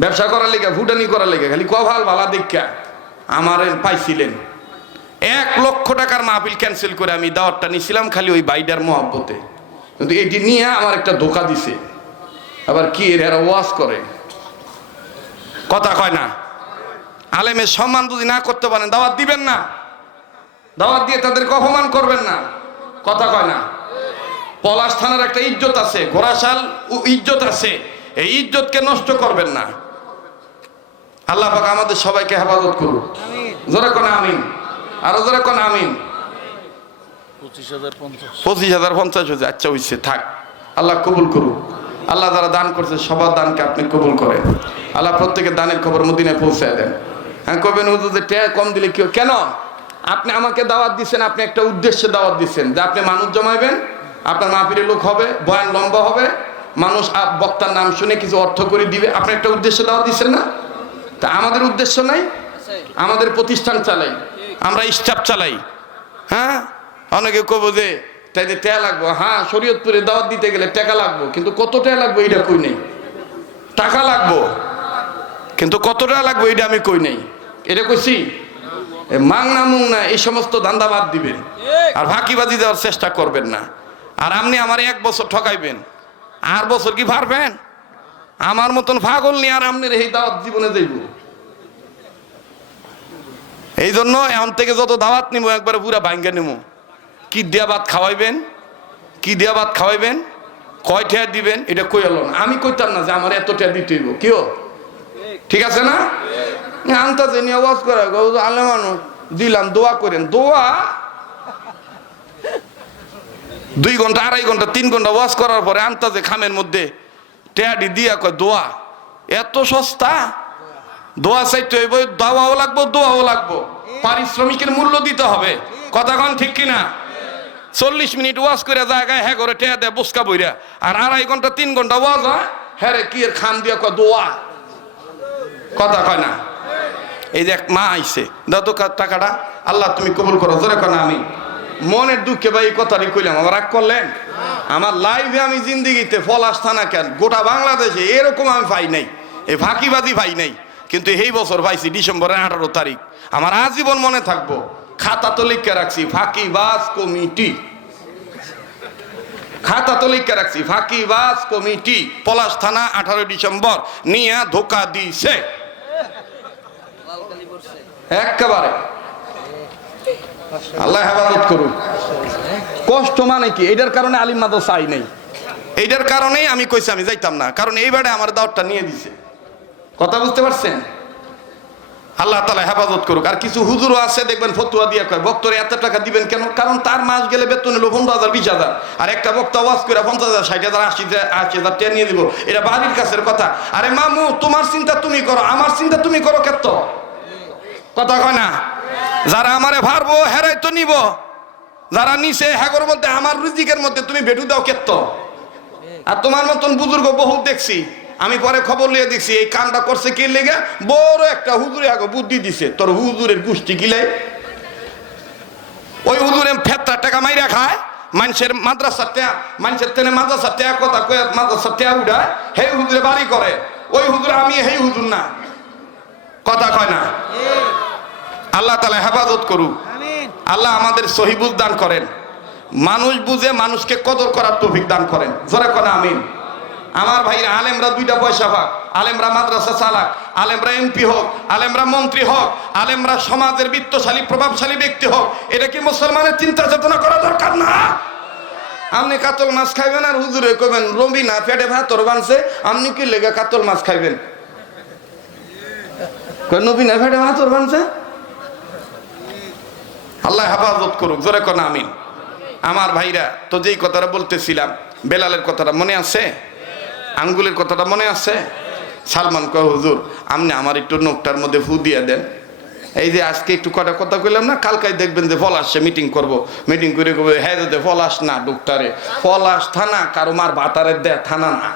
ব্যবসা করার লেগে ভুটানি করার লেগে, খালি কভাল ভালা দীক্ষা। আমার পাইছিলেন। এক লক্ষ টাকার মাহফিল ক্যান্সেল করে আমি দাওয়াতটা নিছিলাম খালি ওই বাইডার মহব্বতে। কিন্তু এটি নিয়ে আমার একটা ধোকা দিছে। আবার কি এর এরা ওয়াজ করে? কথা কয় না। আলেমের সম্মান যদি না করতে পারেন, দাওয়াত দিবেন না। দাওয়াত দিয়ে তাদেরকে অপমান করবেন না। কথা কয় না। পলাশ থানার একটা ইজ্জত আছে, ঘোড়াশাল ইজ্জত আছে। এই ইজ্জতকে নষ্ট করবেন না। আল্লাহ পাক আমাদের সবাইকে হেফাজত করুন জোরে কোন আমিন? আরও জোরে কোন আমিন? পঁচিশ হাজার পঞ্চাশ। পঁচিশ হাজার পঞ্চাশ হয়েছে। আচ্ছা হয়েছে থাক। আল্লাহ কবুল করুক। আল্লাহ যারা দান করছে সবার দানকে আপনি কবুল করেন। আল্লাহ প্রত্যেকের দানের খবর মদিনায় পৌঁছায় দেন। হ্যাঁ কবেন হুজুর যে ট্যা কম দিলে কেউ কেন? আপনি আমাকে দাওয়াত দিচ্ছেন আপনি একটা উদ্দেশ্যে দাওয়াত দিচ্ছেন যে আপনি মানুষ জমাইবেন আপনার মাহফিলের লোক হবে বয়ান লম্বা হবে মানুষ আপ- বক্তার নাম শুনে কিছু অর্থ করে দিবে। আপনি একটা উদ্দেশ্যে দাওয়াত দিচ্ছেন না? তা আমাদের উদ্দেশ্য নাই? আমাদের প্রতিষ্ঠান চালাই। আমরা স্টাফ চালাই। হ্যাঁ? অনেকে কব যে তাই যে টাকা লাগবো। হ্যাঁ শরীয়তপুরে দাওয়াত দিতে গেলে টাকা লাগবো, কিন্তু কত টাকা লাগবো এটা কই নেই? টাকা লাগবো, কিন্তু কত টাকা লাগবো এটা আমি কই নেই? এটা কইছি? মাংনা মুংনা এই সমস্ত ধান্দা বাদ দিবেন। আর ফাঁকিবাজি দেওয়ার চেষ্টা করবেন না। আর আপনি আমার এক বছর ঠকাইবেন। আর বছর কি পারবেন? আমার মতন পাগল নিয়ে আর আপনার এই দাওয়াত জীবনে যাইব। এই জন্য এখন থেকে যত দাওয়াত নিব একবারে পুরা ভাঙ্গে নিব কি দিয়া ভাত খাওয়াইবেন? কি দিয়া ভাত খাওয়াইবেন? কয় ঠেয়া দিবেন? এটা কই না। আমি কইতাম না যে আমার এত ঠেয়া দিতে কেউ ঠিক আছে না? আনতা যে নিয়ে ওয়াজ করে আলে মানুষ, দিলাম, দোয়া করেন। দোয়া দুই ঘণ্টা, আড়াই ঘণ্টা, তিন ঘণ্টা ওয়াজ করার পরে আনতাজে খামের মধ্যে টেয়াডি দিয়া কয়, দোয়া। এত সস্তা? দোয়া চাইতে হইব, দাওয়াও লাগবো, দোয়াও লাগবো। পারিশ্রমিকের মূল্য দিতে হবে। কথা কন ঠিক কিনা? চল্লিশ মিনিট ওয়াজ করে জায়গায় হ্যাঁ করে টেয়া দেয়, বুসকা বইরা। আর আড়াই ঘণ্টা, তিন ঘণ্টা ওয়াজ হয় হ্যাঁ রে, কি এর খাম দিয়া কয়, দোয়া? কথা কয় না। এই যে এক মা আইছে তো টাকাটা, আল্লাহ তুমি কবুল করো। জোরে কেন আমি মনের দুঃখে ভাই কথাটি কইলাম। আমার রাগ করলেন? আমার লাইভে আমি জিন্দিগিতে ফল আসতা না কেন গোটা বাংলাদেশে এরকম আমি পাই নাই। এই ফাঁকিবাজি পাই নাই। কিন্তু এই বছর পাইছি ডিসেম্বরের আঠারো তারিখ। আমার আজীবন মনে থাকব, খাতা তো লিখে রাখছি, ফাঁকিবাজ কমিটি। খাতা তো লিখে রাখছি, ফাঁকিবাজ কমিটি। পলাশ থানা আঠারো ডিসেম্বর, নিয়ে ধোকা দিছে। একেবারে। আল্লাহ হেফাজত করুন কষ্ট মানে কি? এটার কারণে আলিম মাদ্রাসা আই নাই। এইটার কারণেই আমি কইছি আমি যাইতাম না। কারণ এইবারে আমার দাওয়াতটা নিয়ে দিছে। কথা বুঝতে পারছেন? আল্লাহ তালা হেফাজত করুক। আর কিছু হুজুরও আছে দেখবেন ফতুয়া দিয়ে কয় বক্তরে এত টাকা দিবেন কেন? কারণ তার মাস গেলে বেতন হলো পনেরো হাজার বিশ হাজার। আর একটা বক্তা ওয়াজ করে পঞ্চাশ হাজার ষাট হাজার আশি হাজার আশি হাজার টেন নিয়ে দিব। এটা বাড়ির কাছের কথা। আরে মামু তোমার চিন্তা তুমি করো আমার চিন্তা তুমি করো কেত? কথা কয় না? যারা আমারে ভারবো, হেরাই তো নিব। যারা নিছে হ্যাগর মধ্যে, আমার রিজিকের মধ্যে তুমি বেটু দাও কেত আর তোমার মতন বুজুর্গ বহুত দেখছি। আমি পরে খবর লিয়ে দেখছি, এই কামটা করছে কি লেগে? বড় একটা হুজুরে আগে বুদ্ধি দিছে, তোর হুজুরের গোষ্ঠী গিলে ওই হুজুরে ফেতরা টাকা মাইরা খায়, মানুষের মাদ্রাসা টেয়া, মানুষের তেনে মাদ্রাসা টেয়া কথা কয়ে মাদ্রাসা টেয়া উঠায় সেই হুজুরে বাড়ি করে। ওই হুজুরে আমি সেই হুজুর না। কথা কয় না। আল্লাহ তালা হেফাজত করুক। আল্লাহ আমাদের সহিবুজ দান করেন। মানুষ বুঝে মানুষকে কদর করার তৌফিক দান করেন। জোরে করে আমিন। আমার ভাইরা আলেমরা দুইটা পয়সা পাক। আলেমরা মাদ্রাসা চালাক আলেমরা এমপি হোক আলেমরা মন্ত্রী হোক আলেমরা সমাজের বিত্তশালী প্রভাবশালী ব্যক্তি হোক এটা কি মুসলমানের চিন্তা চেতনা করা দরকার না? আপনি কাতল মাছ খাইবেন আর হুজুরে কবেন রবি না পেটে ভাতর বানছে আপনি কি লেগে কাতল মাছ খাইবেন? নবী না পেটে ভাতর বানছে? আল্লাহ হেফাজত করুক, জোরে কোন আমিন। আমার ভাইরা, তো যেই কথাটা বলতেছিলাম, বেলালের কথাটা মনে আছে? আঙ্গুলের কথাটা মনে আছে? সালমান কয়, হুজুর, আপনি আমার একটু নোকটার মধ্যে ফু দিয়ে দেন। এই যে আজকে একটু কটা কথা কইলাম না কালকাই দেখবেন যে ফল আসছে মিটিং করব। মিটিং করে করব হ্যাঁ দাদা ফল আস না ডুকটারে, ফল আস থানা কারও মার বাতারের দেয় থানা না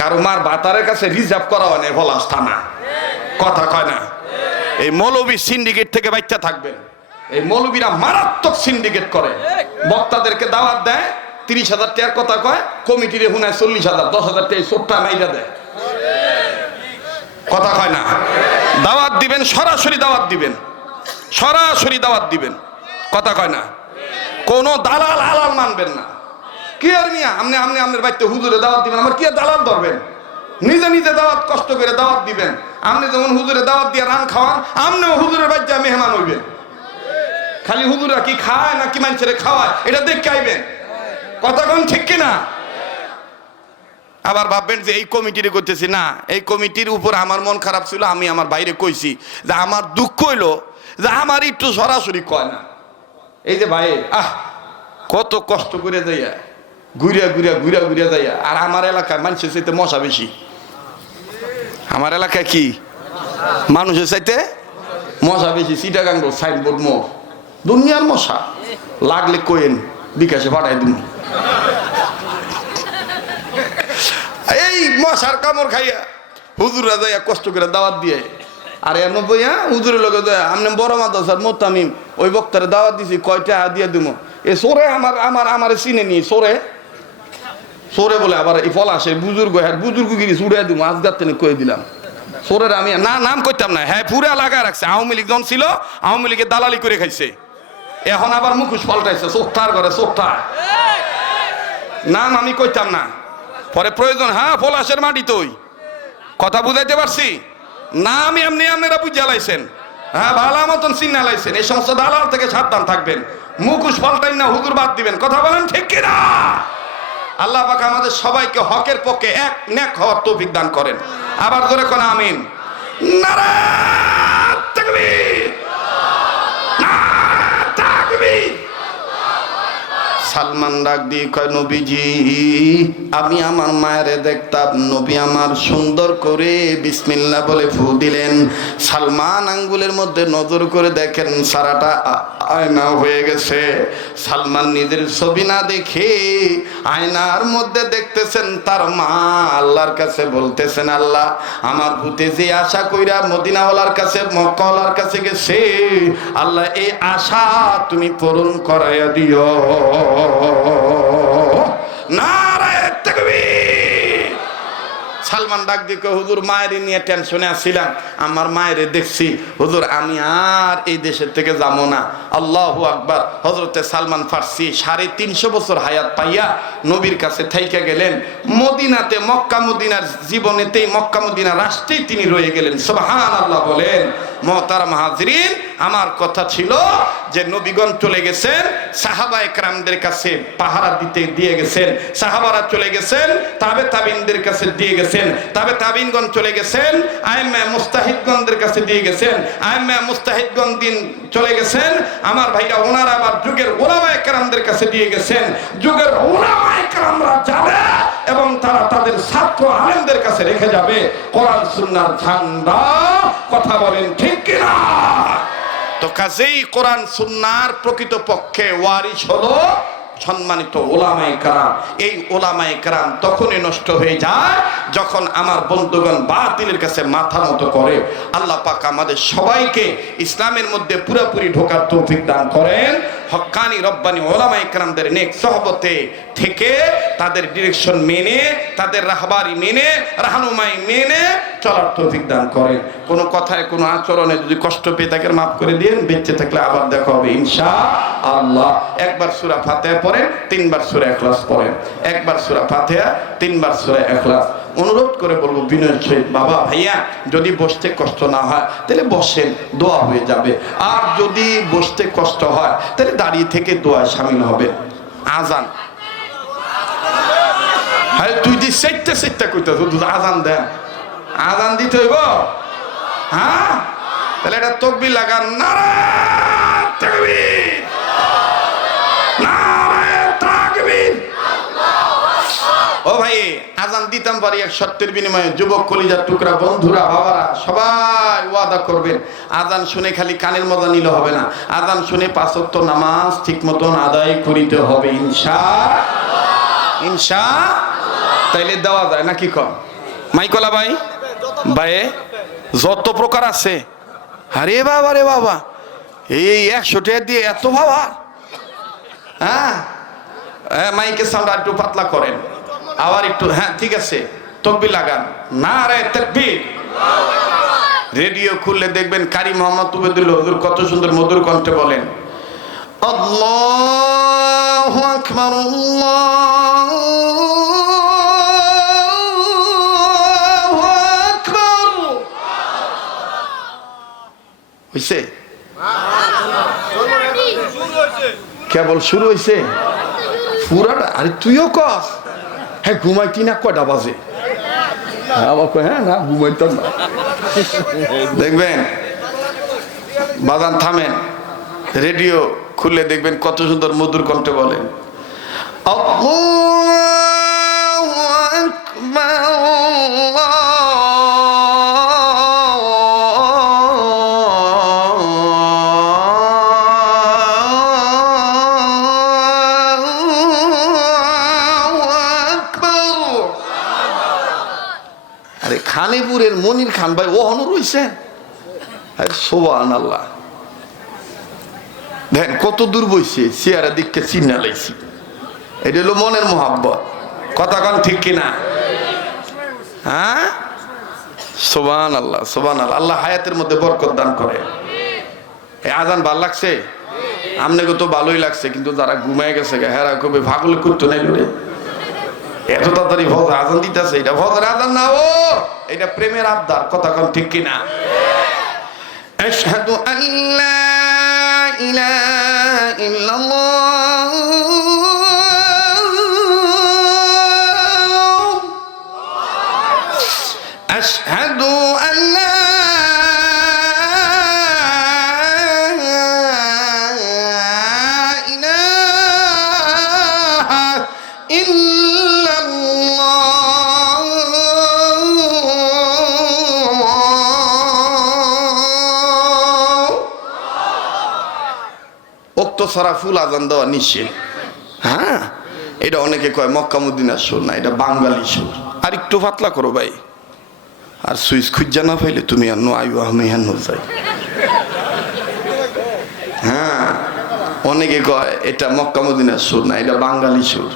কারও মার বাতারের কাছে রিজার্ভ করা হয় না, ফল আস থানা কথা কয় না। এই মৌলবী সিন্ডিকেট থেকে বাচ্চা থাকবেন। এই মৌলবীরা মারাত্মক সিন্ডিকেট করে। বক্তাদেরকে দাওয়াত দেয়, তিরিশ হাজার টাকার কথা কয়, কমিটিরে হুনায় চল্লিশ হাজার, দশ হাজার টাকা সোট্টা মাইরা দেয়। কথা কয় না? দাওয়াত দিবেন, সরাসরি দাওয়াত দিবেন। সরাসরি দাওয়াত দিবেন। কথা কয় না? কোনো দালাল হালাল মানবেন না। কি আর মিয়া? আপনি আপনি আপনার বাড়িতে হুজুরে দাওয়াত দিবেন, আমার কি আর দালাল ধরবেন? নিজে নিজে দাওয়াত কষ্ট করে দাওয়াত দিবেন। আপনি যেমন হুজুরে দাওয়াত দিয়ে রান খাওয়ান আপনিও হুজুরের বাড়িতে মেহমান হইবেন। খালি হুজুরা কি খায় না কি মানুষের খাওয়ায়? এটা দেখে আইবেন। কথা কোন ঠিক কিনা? আবার ভাববেন যে এই কমিটির করতেছি না। এই কমিটির উপর আমার মন খারাপ ছিল, আমি আমার বাইরে কইছি যে আমার দুঃখ হইল যে আমার একটু সরাসরি কয় না। এই যে ভাই, আহ, কত কষ্ট করে যাইয়া, ঘুরিয়া ঘুরিয়া ঘুরিয়া ঘুরিয়া যাইয়া। আর আমার এলাকায় মানুষের চাইতে মশা বেশি। আমার এলাকায় কি? মানুষের চাইতে মশা বেশি। সিটাগাঙ্গ সাইনবোর্ড মোড়। দুনিয়ার মশা। লাগলে কোয়েন বিকাশে পাঠাই দিন। এই মশার কামড় খাইয়া হুজুরা যাইয়া কষ্ট করে দাওয়াত দিয়ে, আর এমন বইয়া হুজুরের লগে যায় আমনে বড় মাদ্রাসার মোতামিম, ওই বক্তারে দাওয়াত দিছি কয়টা দিয়ে দিমু? এ সোরে আমার আমার আমার চিনে নি, সোরে। সোরে বলে, আবার এই ফল আসে বুজুর্গ হ্যাঁ বুজুর্গ গিরি চুড়ে দিমু আজ গাতে কয়ে দিলাম। সোরের আমি, না, নাম করতাম না হ্যাঁ পুরা লাগা রাখছে, আওয়ামী লীগ ছিল, আওয়ামী লীগের দালালি করে খাইছে। এখন আবার মুখোশ পাল্টাইছে, চোখটার ঘরে চোখটা। নাম আমি কইতাম না। পরে প্রয়োজন হ্যাঁ পলাশের মাটি তুই। কথা বুঝাইতে পারছি? না, আমি এমনি আপনারা বুঝে লাইছেন। হ্যাঁ ভালো মতন চিন্না লাইছেন। এই সমস্ত দালাল থেকে সাবধান থাকবেন। মুখোশ পাল্টাই না, হুজুর বাদ দিবেন। কথা বলেন ঠিক কিনা? আল্লাহ পাক আমাদের সবাইকে হকের পক্ষে এক নেক হওয়ার তৌফিক দান করেন। আবার ধরে কোন আমিন। নারায়ণ তাকবীর নারায়ণ তাকবীর সালমান ডাক দিয়ে কয়, নবীজি, আমি আমার মায়ের দেখতাম। নবী আমার সুন্দর করে বিসমিল্লা বলে ফু দিলেন। সালমান আঙ্গুলের মধ্যে নজর করে দেখেন, সারাটা আয়না হয়ে গেছে। সালমান নিজের ছবি না দেখে আয়নার মধ্যে দেখতেছেন, তার মা আল্লাহর কাছে বলতেছেন, আল্লাহ, আমার ভূতে যে আশা কইরা মদিনাওয়ালার কাছে, মক্কাওয়ালার কাছে গেছে, আল্লাহ, এই আশা তুমি পূরণ করাইয়া দিও সালমান ডাক দিয়ে কয়, হুজুর মায়ের নিয়ে টেনশনে আসছিলাম আমার মায়ের দেখছি। হুজুর আমি আর এই দেশের থেকে যাব না। আল্লাহ আকবার। হজরতে সালমান ফার্সি সাড়ে তিনশো বছর হায়াত পাইয়া নবীর কাছে থাইকা গেলেন। মদিনাতে মক্কা মদিনার জীবনেতেই মক্কা মদিনা রাষ্ট্রেই তিনি রয়ে গেলেন। সুবহান আল্লাহ বলেন। মহতার মাহাজরিন, আমার কথা ছিল যে নবীগণ চলে গেছেন, সাহাবা একরামদের কাছে পাহারা দিতে দিয়ে গেছেন, সাহাবারা চলে গেছেন, তাবে তাবিনদের কাছে দিয়ে গেছেন, তাবে তাবিনগণ চলে গেছেন, আইমা মুস্তাহিদগণদের কাছে দিয়ে গেছেন, আইমা মুস্তাহিদগণ দিন চলে গেছেন, আমার ভাইরা ওনারা আবার যুগের ওলামা একরামদের কাছে দিয়ে গেছেন, যুগের ওলামা একরামরা যাবে এবং তারা তাদের ছাত্র আলেমদের কাছে রেখে যাবে। কোরআন সুন্নাহর ঝান্ডা। কথা বলেন ঠিক কিনা? তো কাজেই কোরআন, সুন্নার প্রকৃত পক্ষে ওয়ারিস হলো সম্মানিত ওলামাই কারাম। এই ওলামাই কারাম তখনই নষ্ট হয়ে যায় যখন আমার বন্ধুগণ বাতিলের কাছে মাথা মতো করে। আল্লাহ পাক আমাদের সবাইকে ইসলামের মধ্যে পুরোপুরি ঢোকার তৌফিক দান করেন। হক্কানি রব্বানি ওলামাই কারামদের নেক সহবতে থেকে তাদের ডিরেকশন মেনে, তাদের রাহবারি মেনে, রাহানুমাই মেনে চলার তৌফিক দান করেন। কোনো কথায়, কোনো আচরণে যদি কষ্ট পেয়ে তাকে মাফ করে দিন, বেঁচে থাকলে আবার দেখা হবে ইনশা আল্লাহ একবার সুরা ফাতেহা পড়েন, তিনবার সুরা এখলাস পড়েন। একবার সুরা ফাতেহা, তিনবার সুরা এখলাস অনুরোধ করে বলব বিনয়ের সহিত বাবা, ভাইয়া, যদি বসতে কষ্ট না হয়, তাহলে বসেন, দোয়া হয়ে যাবে। আর যদি বসতে কষ্ট হয়, তাহলে দাঁড়িয়ে থেকে দোয়া সামিল হবে আজান। আরে তুই যে সেটটা সেটটা তুই আজান দেন। আজান দিতে হইব? হ্যাঁ? তাহলে এটা তকবি লাগান। তাকবীর। ও ভাই দিতাম পারি এক সত্যের বিনিময়ে। যুবক কলিজার টুকরা, বন্ধুরা, বাবারা, সবাই ওয়াদা করবেন। আজান শুনে খালি কানের মজা নিলে হবে না। আজান শুনে পাঁচত্ব নামাজ ঠিক মতন আদায় করিতে হবে ইনশা ইনশা তাইলে দেওয়া যায় নাকি কম? মাইকলা ভাই? ভাই, যত প্রকার আছে। আরে বাবা রে বাবা। এই একশো টাকা দিয়ে এত বাবা হ্যাঁ? হ্যাঁ মাইকের সাউন্ড আর একটু পাতলা করেন। আবার একটু হ্যাঁ ঠিক আছে তকবি লাগান। না রে তকবীর। রেডিও খুললে দেখবেন কারি মোহাম্মদ উবেদুল্লাহ হুজুর কত সুন্দর মধুর কণ্ঠে বলেন আল্লাহু আকবার আল্লাহু আকবার। হইছে? কেবল শুরু হইছে। পুরাটা আরে তুইও কস। হ্যাঁ ঘুমাইতি না কয়টা বাজে? আবার হ্যাঁ না, ঘুমাইতাম না। দেখবেন বাদান থামেন, রেডিও খুলে দেখবেন কত সুন্দর মধুর কণ্ঠে বলেন খানিপুরের মনির খান ভাই, ও হনু রইছে আরে সোবান আল্লাহ দেখেন কত দূর বইছে চেয়ারা দিকটা চিন্না লাইছি এটা হলো মনের মোহাব্বত। কথা কন ঠিক কিনা? হ্যাঁ? সোবান আল্লাহ সোবান আল্লাহ আল্লাহ হায়াতের মধ্যে বরকত দান করে। এই আজান ভালো লাগছে? আমনেকে তো ভালোই লাগছে, কিন্তু যারা ঘুমায় গেছে হেরা কবে ভাগল করতো নাই এত তাড়াতাড়ি ভজ আজান দিতেছে, এটা ভজের আজান না ও, এটা প্রেমের আবদার, কথা কম ঠিক কিনা? আশহাদু আল্লা ইলাহা ইল্লাল্লাহ। আশহাদু সারা ফুল আজান দেওয়া নিষেধ। হ্যাঁ? এটা অনেকে কয় মক্কা মদিনার সুর না, এটা বাঙালি সুর। আর একটু পাতলা করো ভাই। আর সুইচ খুঁজা না পাইলে তুমি আর আয়ু আমি হ্যান যাই হ্যাঁ অনেকে কয় এটা মক্কা মদিনার সুর না, এটা বাঙালি সুর।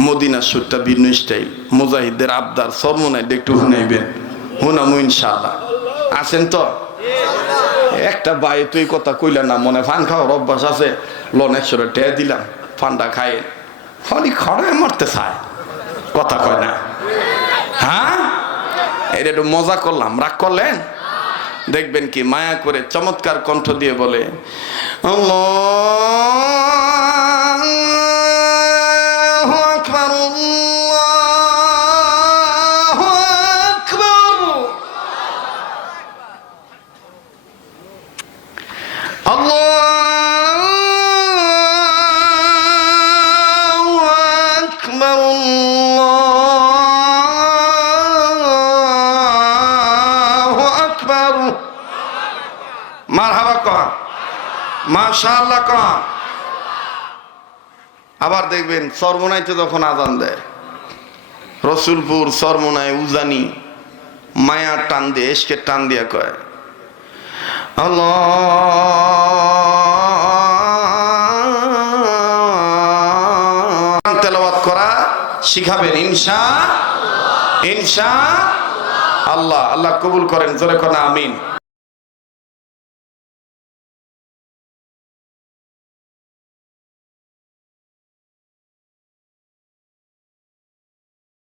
মদিনার সুরটা ভিন্ন স্টাইল। মুজাহিদদের আবদার সর্বনাইড একটু শুনাইবেন। হুনামু ইনশাআল্লাহ। আছেন তো? একটা বাই তুই কথা কইলা না, মনে ফান খাওয়ার অভ্যাস আছে। লোনের সরে ঢে দিলাম, ফান্ডা খায় খালি খড়ে মারতে চায়। কথা কয় না। হ্যাঁ? এটা একটু মজা করলাম। রাগ করলেন? দেখবেন কি, মায়া করে চমৎকার কণ্ঠ দিয়ে বলে মাশাআল্লাহ কন। আবার দেখবেন সর্বনাইতে যখন আজান দেয়, রসুলপুর, সর্বনাই, উজানি, মায়ার টান দিয়ে এসকে টান দিয়া কয় তেলাওয়াত করা শিখাবেন, ইনশা ইনশা আল্লাহ। আল্লাহ কবুল করেন, জোরে কোন, আমিন।